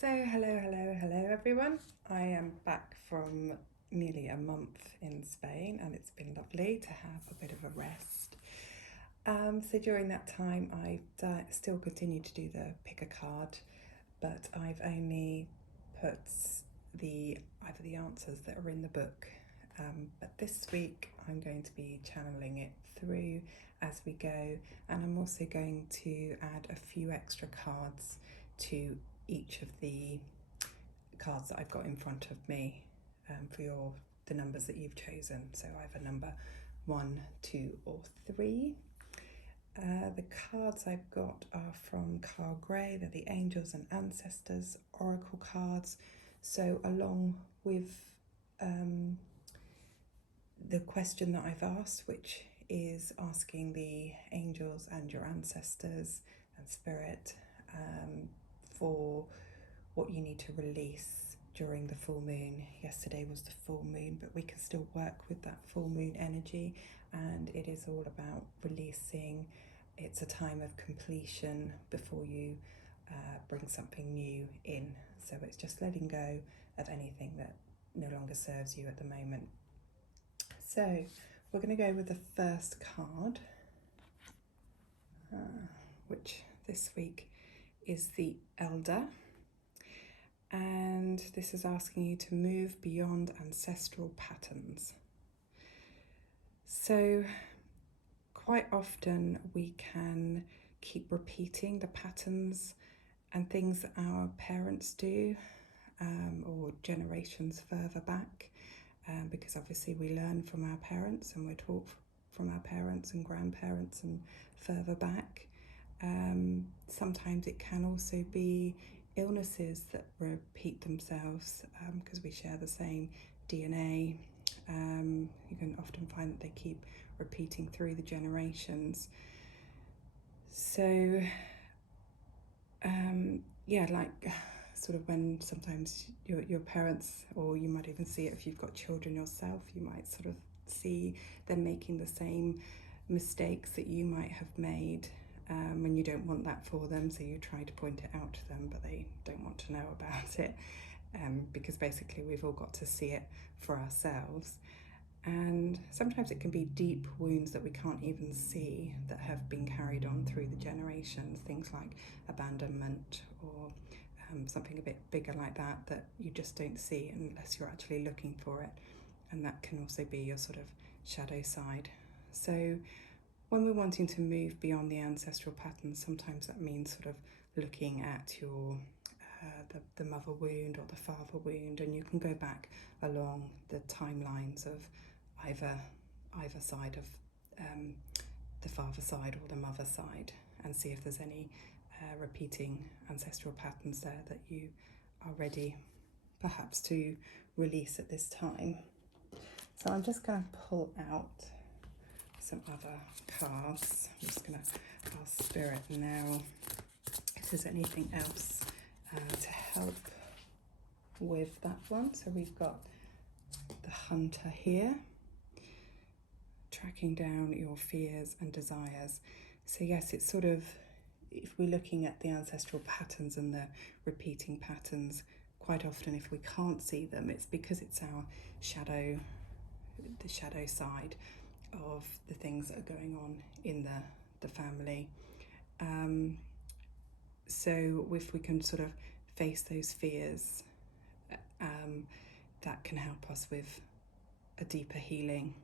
So hello everyone. I am back from nearly a month in Spain and it's been lovely to have a bit of a rest. So during that time I've still continued to do the pick a card, but I've only put either the answers that are in the book. But this week I'm going to be channeling it through as we go, and I'm also going to add a few extra cards to each of the cards that I've got in front of me for the numbers that you've chosen. So either number 1, 2 or 3. The cards I've got are from Carl Gray. They're the Angels and Ancestors Oracle cards. So along with the question that I've asked, which is asking the angels and your ancestors and spirit for what you need to release during the full moon. Yesterday was the full moon, but we can still work with that full moon energy, and it is all about releasing. It's a time of completion before you bring something new in. So it's just letting go of anything that no longer serves you at the moment. So we're going to go with the first card, which this week is the Elder. And this is asking you to move beyond ancestral patterns. So quite often we can keep repeating the patterns and things that our parents do, or generations further back, because obviously we learn from our parents and we're taught from our parents and grandparents and further back. Sometimes it can also be illnesses that repeat themselves because we share the same DNA. You can often find that they keep repeating through the generations. So like sort of when sometimes your parents, or you might even see it if you've got children yourself, you might sort of see them making the same mistakes that you might have made, and you don't want that for them, so you try to point it out to them, but they don't want to know about it, because basically we've all got to see it for ourselves. And sometimes it can be deep wounds that we can't even see that have been carried on through the generations, things like abandonment or something a bit bigger like that, that you just don't see unless you're actually looking for it. And that can also be your sort of shadow side. So when we're wanting to move beyond the ancestral patterns, sometimes that means sort of looking at your the mother wound or the father wound, and you can go back along the timelines of either side of the father side or the mother side, and see if there's any repeating ancestral patterns there that you are ready perhaps to release at this time. So I'm just going to pull out some other cards. I'm just going to ask Spirit now if there's anything else to help with that one. So we've got the Hunter here, tracking down your fears and desires. So yes, it's sort of, if we're looking at the ancestral patterns and the repeating patterns, quite often if we can't see them, it's because it's our shadow, the shadow side of the things that are going on in the family. So if we can sort of face those fears, that can help us with a deeper healing.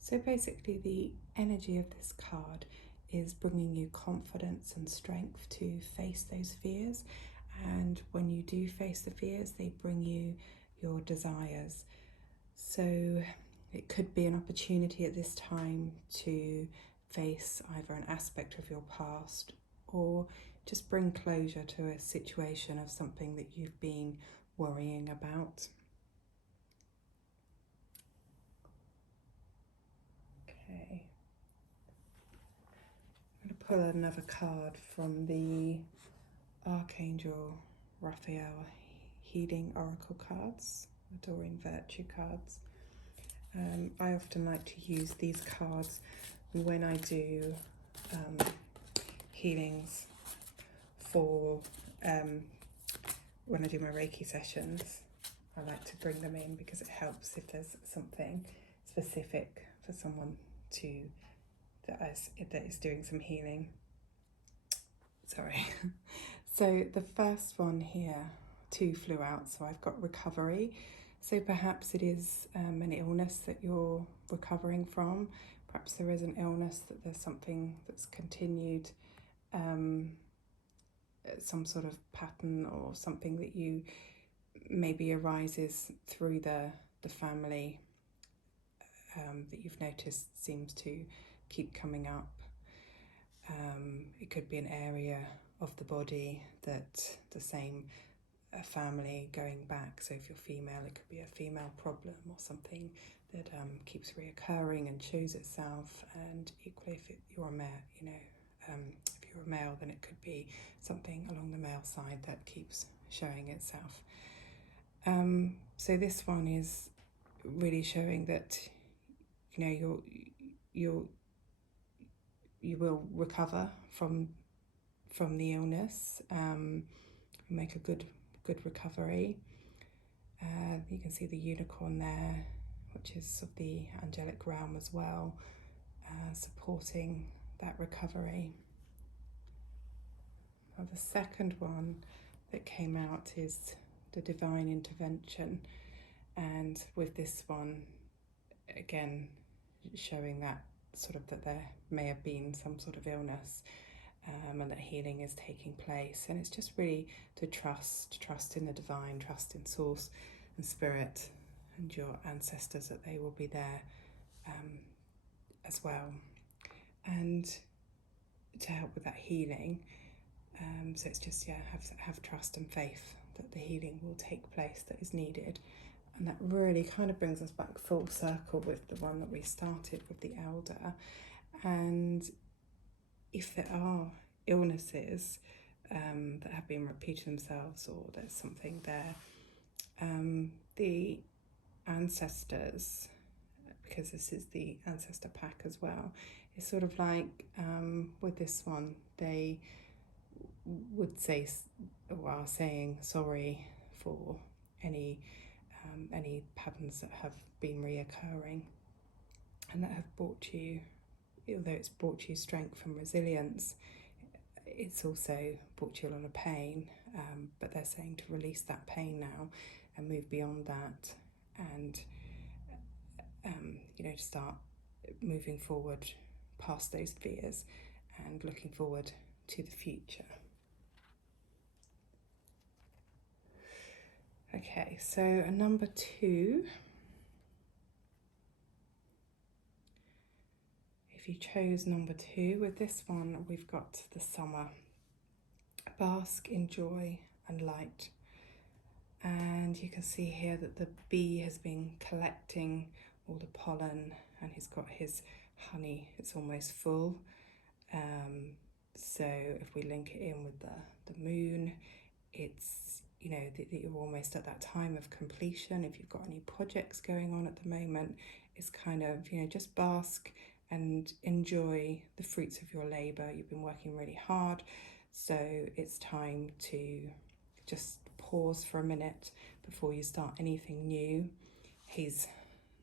So basically the energy of this card is bringing you confidence and strength to face those fears. And when you do face the fears, they bring you your desires. So it could be an opportunity at this time to face either an aspect of your past, or just bring closure to a situation of something that you've been worrying about. Okay. I'm going to pull another card from the Archangel Raphael Healing Oracle cards, the Doreen Virtue cards. I often like to use these cards when I do healings for when I do my Reiki sessions, I like to bring them in because it helps if there's something specific for someone that is doing some healing. Sorry. So the first one here, 2 flew out, so I've got recovery. So perhaps it is an illness that you're recovering from. Perhaps there is an illness, that there's something that's continued, some sort of pattern or something that you maybe arises through the family that you've noticed seems to keep coming up. It could be an area of the body that the same family going back. So if you're female, it could be a female problem or something that keeps reoccurring and shows itself. And equally, if you're a male, if you're a male, then it could be something along the male side that keeps showing itself. So this one is really showing that you will recover from the illness, make a good recovery. You can see the unicorn there, which is of the angelic realm as well, supporting that recovery. Now the second one that came out is the divine intervention, and with this one again showing that there may have been some sort of illness, and that healing is taking place. And it's just really to trust in the divine, trust in source and spirit and your ancestors, that they will be there as well, and to help with that healing. So it's just have trust and faith that the healing will take place that is needed. And that really kind of brings us back full circle with the one that we started with, the elder. And if there are illnesses that have been repeating themselves, or there's something there, the ancestors, because this is the ancestor pack as well, it's sort of like with this one, they would say, or are saying, sorry for any patterns that have been reoccurring and that have brought you, although it's brought you strength and resilience, it's also brought you a lot of pain, but they're saying to release that pain now and move beyond that, and to start moving forward past those fears and looking forward to the future. Okay, so number 2, if you chose number 2, with this one we've got the summer. Bask in joy and light. And you can see here that the bee has been collecting all the pollen, and he's got his honey, it's almost full. So if we link it in with the moon, it's that you're almost at that time of completion. If you've got any projects going on at the moment, it's kind of just bask and enjoy the fruits of your labor. You've been working really hard, so it's time to just pause for a minute before you start anything new. He's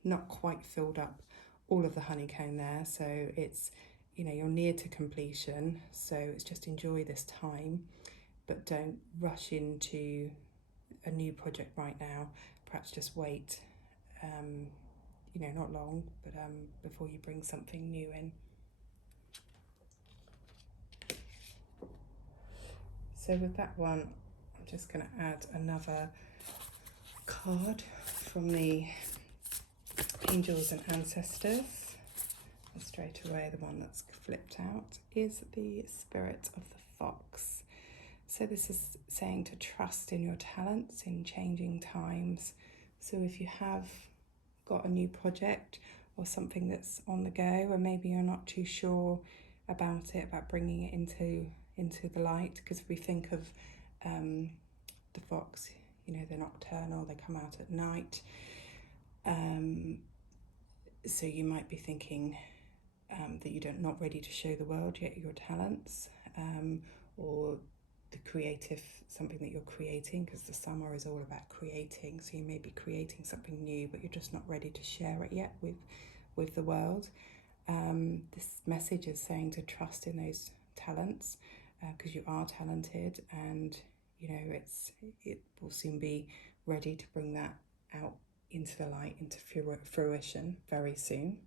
not quite filled up all of the honeycomb there, so it's you're near to completion, so it's just enjoy this time, but don't rush into a new project right now. Perhaps just wait, not long, but before you bring something new in. So with that one, I'm just going to add another card from the Angels and Ancestors. And straight away, the one that's flipped out is the Spirit of the Fox. So this is saying to trust in your talents in changing times. So if you have got a new project or something that's on the go, or maybe you're not too sure about bringing it into the light, because if we think of the fox, they're nocturnal, they come out at night. So you might be thinking that you're not ready to show the world yet your talents, or the creative, something that you're creating, because the summer is all about creating. So you may be creating something new, but you're just not ready to share it yet with the world. This message is saying to trust in those talents, because you are talented, and you know it will soon be ready to bring that out into the light, into fruition very soon.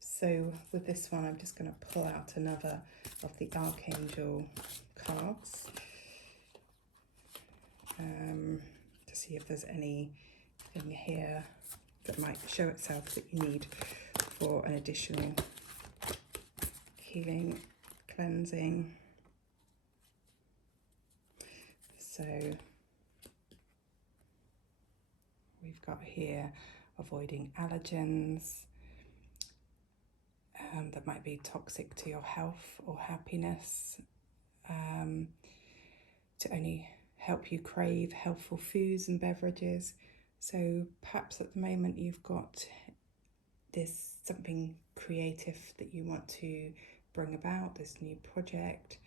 So with this one, I'm just going to pull out another of the Archangel cards to see if there's anything here that might show itself that you need for an additional healing, cleansing. So we've got here avoiding allergens that might be toxic to your health or happiness, to only help you crave healthful foods and beverages. So perhaps at the moment you've got this something creative that you want to bring about, this new project,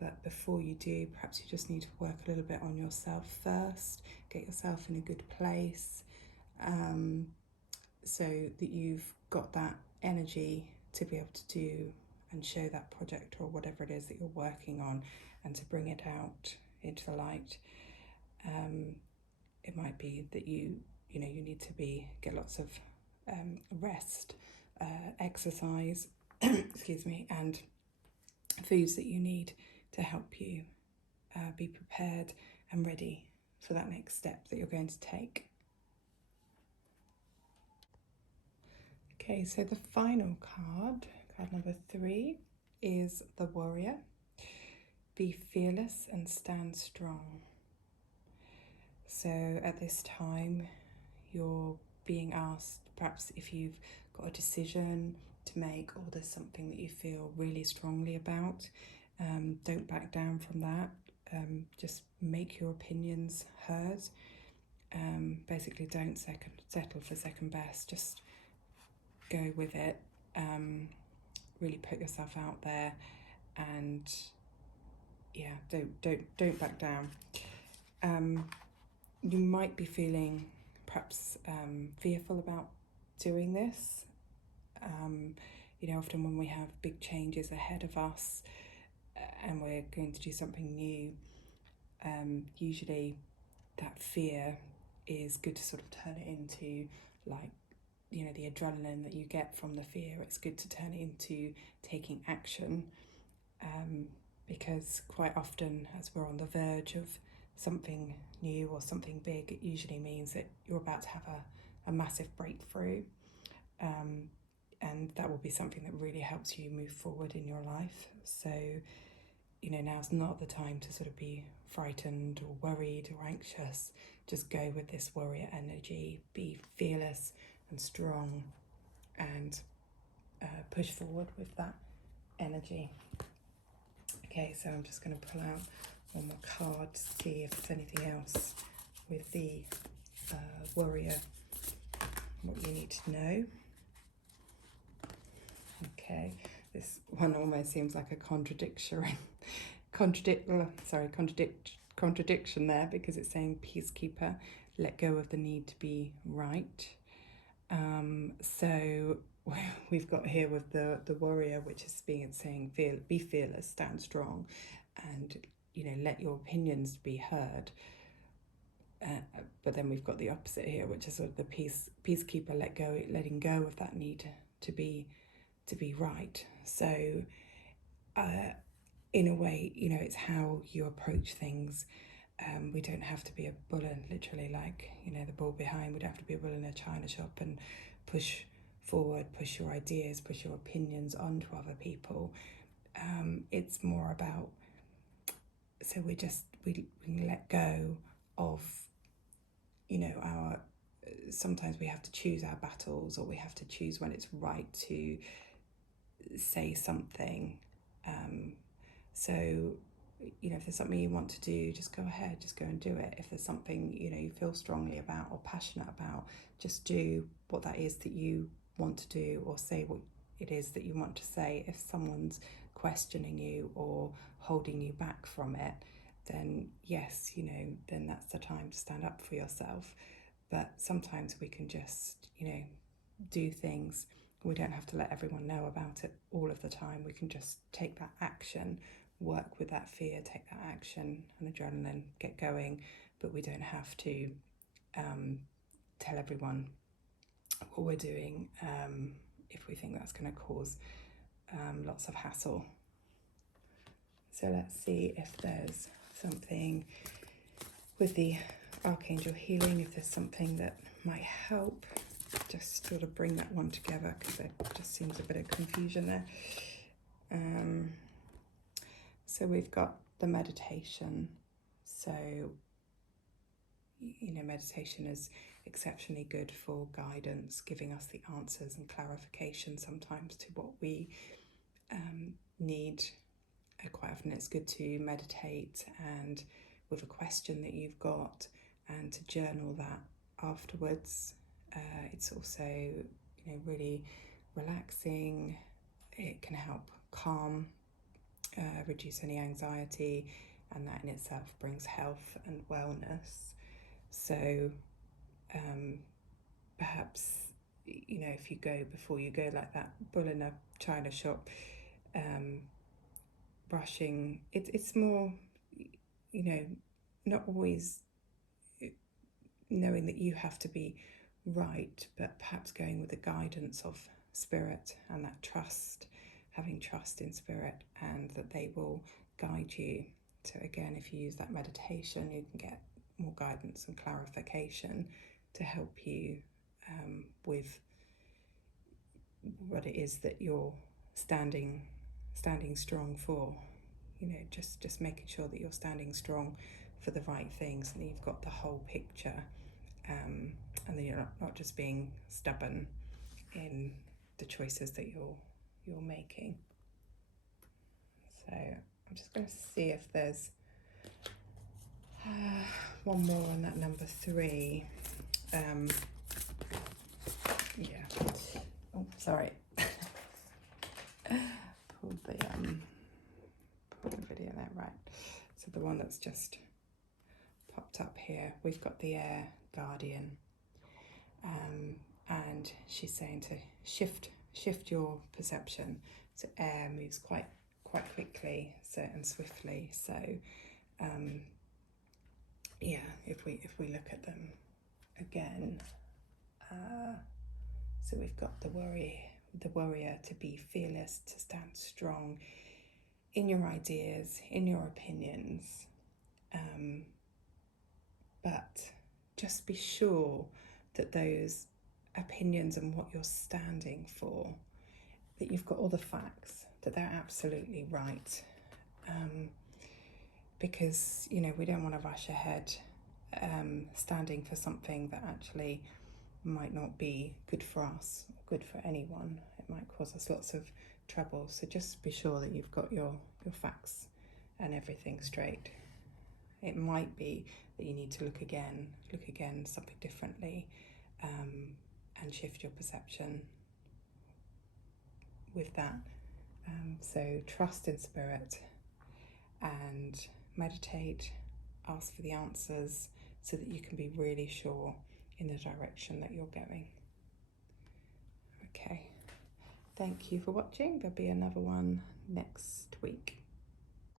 but before you do, perhaps you just need to work a little bit on yourself first, get yourself in a good place, so that you've got that energy to be able to do and show that project or whatever it is that you're working on, and to bring it out into the light. It might be that you need to get lots of rest, exercise, excuse me, and foods that you need to help you be prepared and ready for that next step that you're going to take. Okay, so the final card number 3, is the Warrior. Be fearless and stand strong. So at this time, you're being asked, perhaps if you've got a decision to make, or there's something that you feel really strongly about, don't back down from that. Just make your opinions heard. Basically, don't settle for second best. Just go with it. Really put yourself out there, and yeah, don't back down. You might be feeling perhaps fearful about doing this. Often when we have big changes ahead of us and we're going to do something new, usually that fear is good to sort of turn it into, like, the adrenaline that you get from the fear. It's good to turn it into taking action, because quite often, as we're on the verge of something new or something big, it usually means that you're about to have a massive breakthrough, and that will be something that really helps you move forward in your life. So now's not the time to sort of be frightened or worried or anxious. Just go with this warrior energy, be fearless and strong, and push forward with that energy. Okay, so I'm just going to pull out one more card to see if there's anything else with the warrior, what you need to know. Okay, this one almost seems like a contradiction there, because it's saying peacekeeper, let go of the need to be right. So we've got here with the warrior, which is saying be fearless, stand strong, and let your opinions be heard. But then we've got the opposite here, which is sort of the peacekeeper, letting go of that need to be right. So in a way, it's how you approach things. We don't have to be a bull, and literally, like, the bull behind. We don't have to be a bull in a china shop and push forward, push your ideas, push your opinions onto other people. It's more about, so we can let go of, sometimes we have to choose our battles, or we have to choose when it's right to say something. So if there's something you want to do, just go ahead, just go and do it. If there's something you feel strongly about or passionate about, just do what that is that you want to do, or say what it is that you want to say. If someone's questioning you or holding you back from it, then yes, you know, then that's the time to stand up for yourself. But sometimes we can just, you know, do things. We don't have to let everyone know about it all of the time. We can just take that action, work with that fear, take that action and adrenaline, get going. But we don't have to tell everyone what we're doing if we think that's going to cause lots of hassle. So let's see if there's something with the Archangel healing, if there's something that might help. Just sort of bring that one together because there just seems a bit of confusion there. So we've got the meditation. So, you know, meditation is exceptionally good for guidance, giving us the answers and clarification sometimes to what we need. Quite often it's good to meditate and with a question that you've got and to journal that afterwards. It's also, you know, really relaxing. It can help calm, reduce any anxiety, and that in itself brings health and wellness. So perhaps, you know, if you go, before you go, like that bull in a china shop, brushing, it's more, you know, not always knowing that you have to be right, but perhaps going with the guidance of spirit and that trust, having trust in spirit and that they will guide you. So again, if you use that meditation, you can get more guidance and clarification to help you with what it is that you're standing strong for. You know, just making sure that you're standing strong for the right things, and that you've got the whole picture, and then you're not just being stubborn in the choices that you're making. So I'm just going to see if there's one more on that number 3. Yeah. Oh, sorry. Pulled the video there, right. So the one that's just popped up here, we've got the air guardian, and she's saying to shift your perception. So air moves quite quickly, so and swiftly. So yeah, if we look at them again, so we've got the warrior to be fearless, to stand strong in your ideas, in your opinions, but just be sure that those opinions and what you're standing for, that you've got all the facts, that they're absolutely right. Because, you know, we don't want to rush ahead standing for something that actually might not be good for us, or good for anyone. It might cause us lots of trouble. So just be sure that you've got your facts and everything straight. It might be that you need to look again, something differently, and shift your perception with that. So trust in spirit and meditate, ask for the answers so that you can be really sure in the direction that you're going. Okay, thank you for watching. There'll be another one next week.